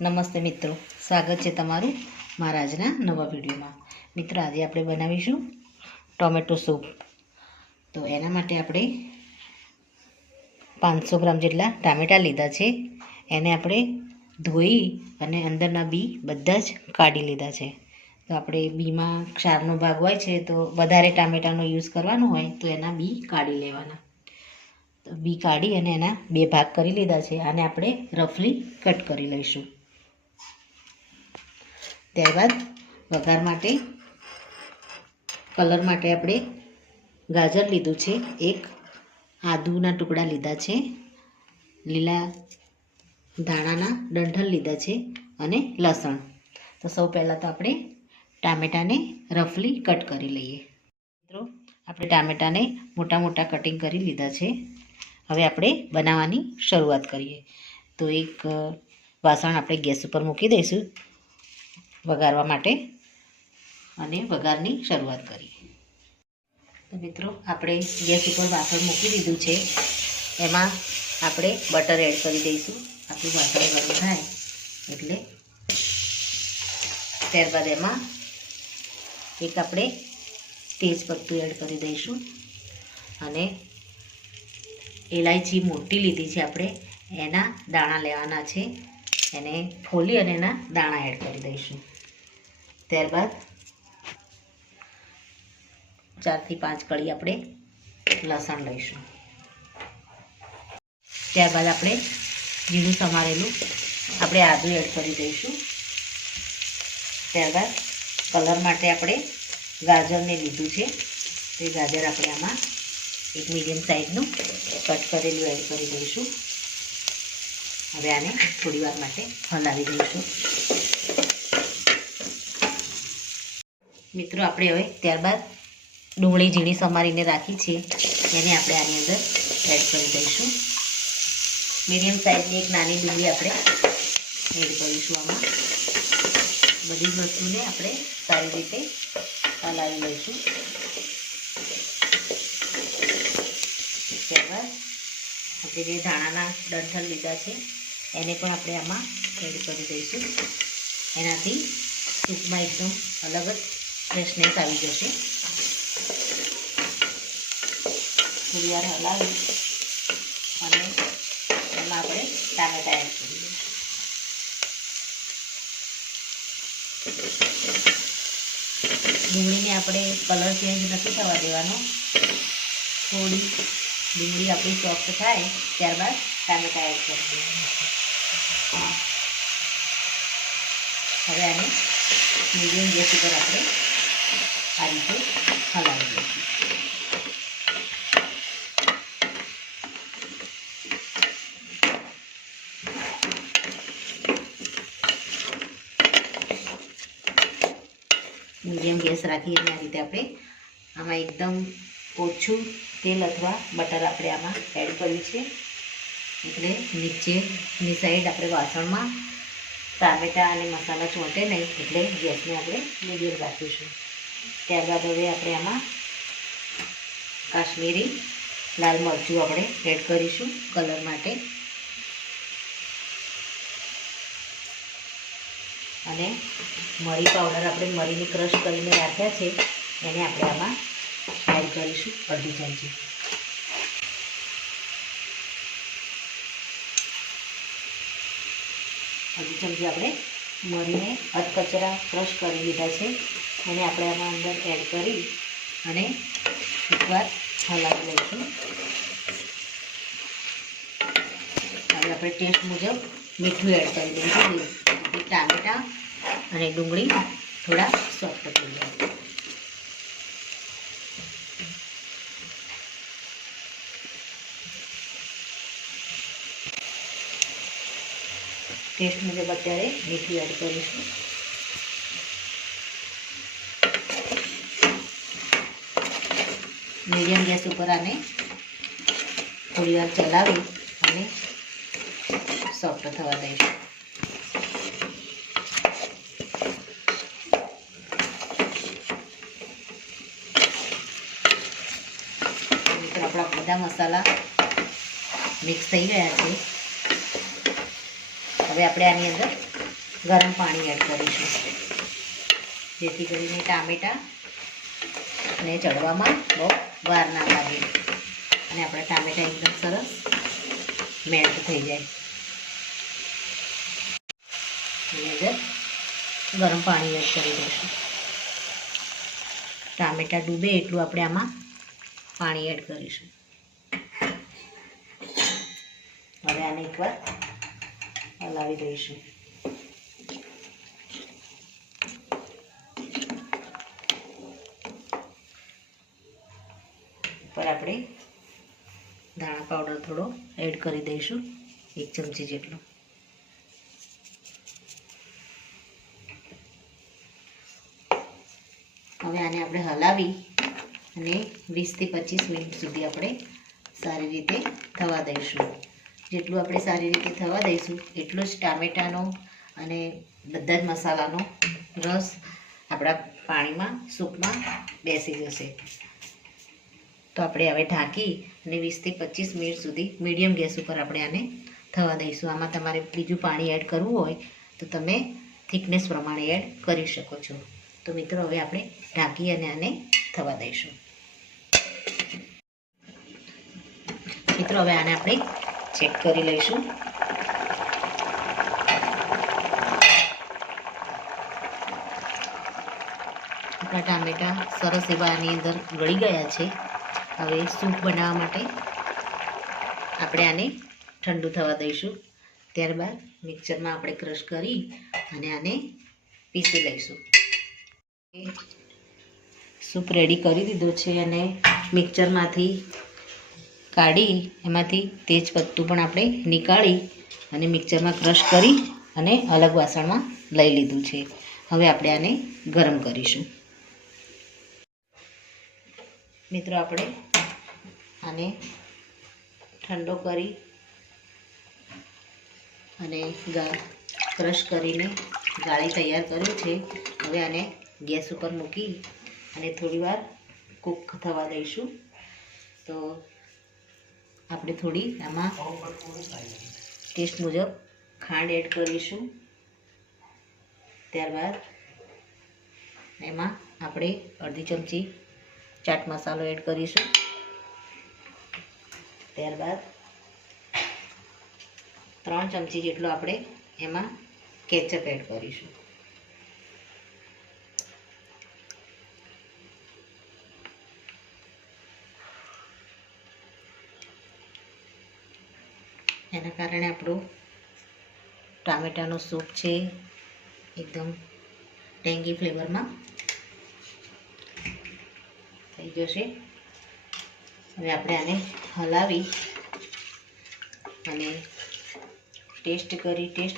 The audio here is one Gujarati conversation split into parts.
નમસ્તે મિત્રો, સ્વાગત છે તમારું મારા આજના નવા વિડીયોમાં। મિત્રો, આજે આપણે બનાવીશું ટોમેટો સૂપ। તો એના માટે આપણે 500 ગ્રામ જેટલા ટામેટાં લીધા છે। એને આપણે ધોઈ અને અંદરના બી બધા જ કાઢી લીધા છે। તો આપણે બીમાં ક્ષારનો ભાગ હોય છે, તો વધારે ટામેટાનો યુઝ કરવાનો હોય તો એના બી કાઢી લેવાના। તો બી કાઢી અને એના 2 ભાગ કરી લીધા છે। આને આપણે રફલી કટ કરી લઈશું। ત્યારબાદ વઘાર માટે કલર માટે આપણે ગાજર લીધું છે, એક આદુના ટુકડા લીધા છે, લીલા ધાણાના ડંઠલ લીધા છે અને લસણ। તો સૌ પહેલાં તો આપણે ટામેટાને રફલી કટ કરી લઈએ। મિત્રો, આપણે ટામેટાને મોટા મોટા કટિંગ કરી લીધા છે। હવે આપણે બનાવવાની શરૂઆત કરીએ। તો એક વાસણ આપણે ગેસ ઉપર મૂકી દઈશું વઘારવા માટે અને વઘારની શરૂઆત કરીએ। તો મિત્રો, આપણે ગેસ ઉપર વાસણ મૂકી દીધું છે। એમાં આપણે બટર એડ કરી દઈશું। આપણું વાસણ ગરમ થાય એટલે ત્યારબાદ એમાં એક આપણે તેજ પત્તું એડ કરી દઈશું અને ઇલાયચી મોટી લીધી છે આપણે, એના દાણા લેવાના છે, એને ફોલી અને એના દાણા એડ કરી દઈશું। ત્યારબાદ 4 થી 5 કળી આપણે લસણ લઈશું। ત્યારબાદ આપણે ઝીણું સમારેલું આપણે આદું એડ કરી દઈશું। ત્યારબાદ કલર માટે આપણે ગાજરને લીધું છે, તે ગાજર આપણે આમાં એક મીડિયમ સાઇઝનું કટ કરેલું એડ કરી દઈશું। હવે આને થોડી વાર માટે હલાવી દઈશું। મિત્રો, આપણે હવે ત્યારબાદ ડુંગળી ઝીણી સમારીને રાખી છે, એને આપણે આની અંદર એડ કરી દઈશું। મીડિયમ સાઇઝની એક નાની ડુંગળી આપણે એડ કરીશું આમાં। બધી જ વસ્તુને આપણે સારી રીતે હલાવી લઈશું। ત્યારબાદ આપણે જે ધાણાના ડંઠલ લીધા છે એને પણ આપણે આમાં એડ કરી દઈશું। એનાથી સૂપમાં એકદમ અલગ જ ફ્રેશનેસ આવી જશે। થોડી વાર હલાવી અને એમાં આપણે ટામેટાં એડ કરી દઈશું। ડુંગળીને આપણે કલર ચેન્જ નથી થવા દેવાનો। થોડી ડુંગળી આપણી સોફ્ટ થાય ત્યારબાદ ટામેટાં એડ કરી દેવાના। હવે આને મીડિયમ ગેસ ઉપર આપણે આ રીતે હલાવી દઈશું। મીડિયમ ગેસ રાખી અને આ રીતે આપણે આમાં એકદમ ઓછું તેલ અથવા બટર આપણે આમાં એડ કર્યું છે, એટલે નીચેની સાઈડ આપણે વાસણમાં ટામેટાં અને મસાલા ચોંટે નહીં, એટલે ગેસને આપણે મીડિયમ રાખીશું। ત્યારબાદ હવે આપણે આમાં કાશ્મીરી લાલ મરચું આપણે એડ કરીશું કલર માટે અને મરી પાવડર આપણે મરીને ક્રશ કરીને રાખ્યા છે, એને આપણે આમાં એડ કરીશું અડધી ચમચી। અડધી ચમચી આપણે મરીને અધકચરા ક્રશ કરી લીધા છે, એને આપણે આમાં અંદર એડ કરી અને એકવાર હલાવી લઈશું। હવે આપણે ટેસ્ટ મુજબ મીઠું એડ કરી દઈશું, ટામેટાં અને ડુંગળી થોડા સોફ્ટ થઈ જાય। ટેસ્ટ મુજબ અત્યારે મીઠું એડ કરીશું। મીડિયમ ગેસ ઉપર આને થોડી વાર ચલાવી અને સોફ્ટ થવા દઈશું। આપણા બધા મસાલા મિક્સ થઈ ગયા છે। હવે આપણે આની અંદર ગરમ પાણી એડ કરીશું, જેથી કરીને ટામેટાં ને ચડવામાં બહુ વાર ના લાગે અને આપણા ટામેટાં એકદમ સરસ મેલ્ટ થઈ જાય. એની અંદર ગરમ પાણી એડ કરી દઈશું. ટામેટાં ડૂબે એટલું આપણે આમાં પાણી એડ કરીશું. હવે આને એકવાર હલાવી દઈશું. ઉપર આપણે ધાણા પાવડર થોડો એડ કરી દઈશું, 1 ચમચી જેટલો. હવે આને આપણે હલાવી અને 20 થી 25 મિનિટ સુધી આપણે સારી રીતે થવા દઈશું. જેટલું આપણે સારી રીતે થવા દઈશું એટલો જ ટામેટાનો અને બધા જ મસાલાનો રસ આપણા પાણીમાં સૂપમાં બેસી જશે. તો આપણે હવે ઢાંકી અને 20 થી 25 મિનિટ સુધી મીડિયમ ગેસ ઉપર આપણે આને થવા દઈશું. આમાં તમારે બીજું પાણી એડ કરવું હોય તો તમે થિકનેસ પ્રમાણે એડ કરી શકો છો. તો મિત્રો હવે આપણે ઢાંકી અને આને થવા દઈશું. મિત્રો હવે આને આપણે ચેક કરી લઈશું. આપણા ટામેટાં સરસ એવા આની અંદર ગળી ગયા છે. હવે સૂપ બનાવવા માટે આપણે આને ઠંડુ થવા દઈશું. ત્યારબાદ મિક્સરમાં આપણે ક્રશ કરી અને આને પીસી લઈશું. સૂપ રેડી કરી દીધો છે અને મિક્સરમાંથી કાઢી એમાંથી તેજ પત્તું પણ આપણે નીકાળી અને મિક્સરમાં ક્રશ કરી અને અલગ વાસણમાં લઈ લીધું છે. હવે આપણે આને ગરમ કરીશું. મિત્રો આપણે આને ઠંડો કરી અને ક્રશ કરીને ગાળી તૈયાર કર્યો છે. હવે આને ગેસ ઉપર મૂકી અને થોડીવાર કૂક થવા દઈશું. તો આપણે થોડી આમાં ટેસ્ટ મુજબ ખાંડ એડ કરીશું. ત્યારબાદ એમાં આપણે અડધી ચમચી ચાટ મસાલો એડ કરીશું. ત્યારબાદ 3 ચમચી જેટલો આપણે એમાં કેચઅપ એડ કરીશું. એના કારણે આપણું ટામેટાનો સૂપ છે એકદમ ટેંગી ફ્લેવરમાં થઈ જશે. હવે આપણે આને હલાવી અને ટેસ્ટ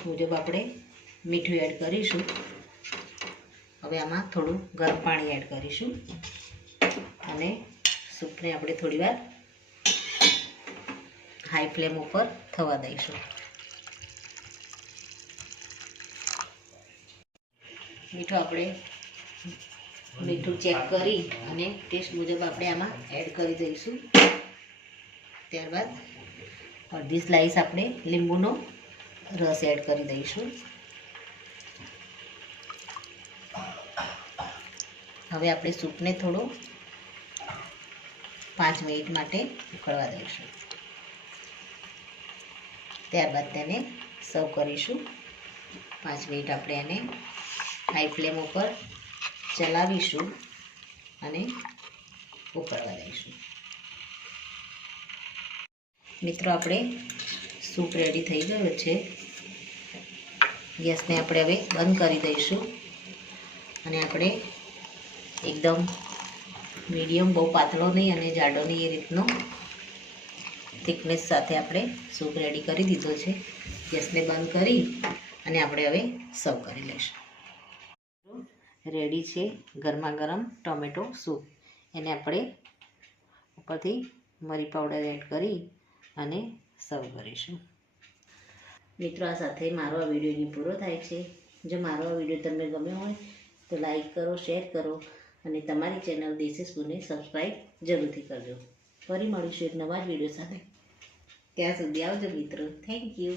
મુજબ આપણે મીઠું એડ કરીશું. હવે આમાં થોડું ગરમ પાણી એડ કરીશું અને સૂપને આપણે થોડીવાર હાઈ ફ્લેમ ઉપર થવા દઈશું. મીઠું ચેક કરી અને ટેસ્ટ મુજબ આપણે આમાં એડ કરી દઈશું. ત્યારબાદ અડધી સ્લાઈસ આપણે લીંબુનો રસ એડ કરી દઈશું. હવે આપણે સૂપને થોડો 5 મિનિટ માટે ઉકળવા દઈશું. ત્યારબાદ તેને સર્વ કરીશું. 5 મિનિટ આપણે એને હાઈ ફ્લેમ ઉપર ચલાવીશું અને ઉકળવા દઈશું. મિત્રો આપણે સૂપ રેડી થઈ ગયો છે. ગેસને આપણે હવે બંધ કરી દઈશું અને આપણે એકદમ મીડિયમ, બહુ પાતળો નહીં અને જાડો નહીં, એ રીતનો થિકનેસ સાથે આપણે સૂપ રેડી કરી દીધો છે. ગેસને બંધ કરી અને આપણે હવે સર્વ કરી લઈશું. રેડી છે ગરમા ગરમ ટોમેટો સૂપ. એને આપણે ઉપરથી મરી પાવડર એડ કરી અને સર્વ કરીશું. મિત્રો, આ સાથે મારો આ વિડીયો અહીં પૂરો થાય છે. જો મારો આ વિડીયો તમને ગમ્યો હોય તો લાઈક કરો, શેર કરો અને તમારી ચેનલ દેશી સ્પૂનને સબસ્ક્રાઈબ જરૂરથી કરજો. ફરી મળીશું એક નવા જ વિડીયો સાથે. ત્યાં સુધી આવજો મિત્રો. Thank you.